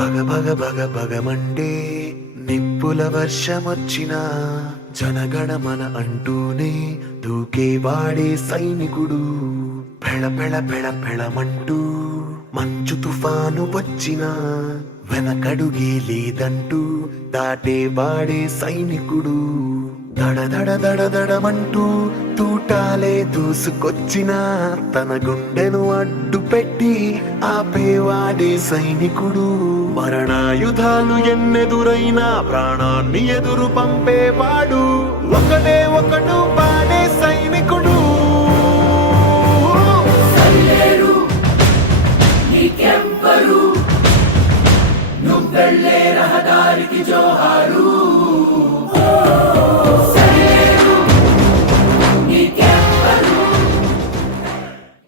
భగ భగ భగ భగమండే నిప్పుల వర్షమొచ్చినా జనగణమన అంటూనే దూకేవాడే సైనికుడు. పెళ పెళ పెళ పెళమంటూ మంచు తుఫాను వచ్చినా వెనకడుగే లేదంటూ దాటేవాడే సైనికుడు. దడ దడ దడ దడమంటూ తూటాలే దూసుకొచ్చినా తన గుండెను అడ్డు పెట్టి ఆపేవాడే సైనికుడు. మరణాయుధాలు ఎన్నెదురైనా ప్రాణాన్ని ఎదురు పంపేవాడు ఒకడే.